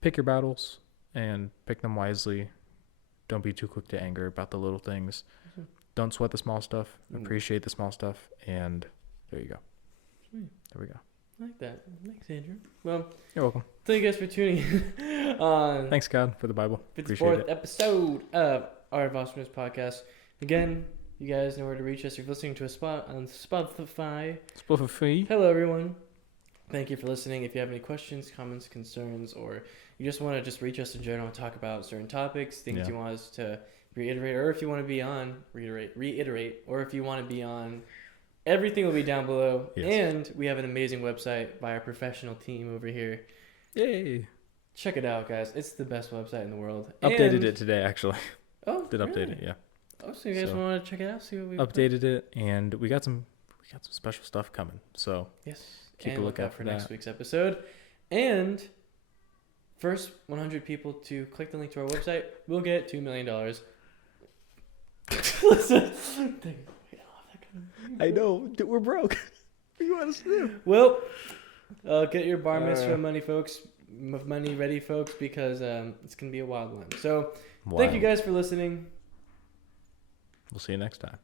pick your battles and pick them wisely. Don't be too quick to anger about the little things. Don't sweat the small stuff. Appreciate the small stuff. And there you go. Sweet. There we go. I like that. Thanks, Adrian. Well, you're welcome. Thank you guys for tuning in on Thanks, God, for the Bible. 54th episode of Art of Awesomeness podcast. Again, you guys know where to reach us. If you're listening to a spot on Spotify. Hello, everyone. Thank you for listening. If you have any questions, comments, concerns, or you just want to just reach us in general and talk about certain topics, things you want us to reiterate, or if you want to be on, reiterate, or if you want to be on, everything will be down below. Yes. And we have an amazing website by our professional team over here. Yay. Check it out, guys. It's the best website in the world. Updated it today, actually. Oh, Did really? Update it, yeah. Oh, so you guys want to check it out? See what we updated it, and we got some special stuff coming. So yes, keep a lookout for next week's episode. And first 100 people to click the link to our website will get $2 million. Listen, I know we're broke. What do you want us to do? Well, get your bar mitzvah money, folks. Money ready, folks, because it's gonna be a wild one. So, thank you guys for listening. We'll see you next time.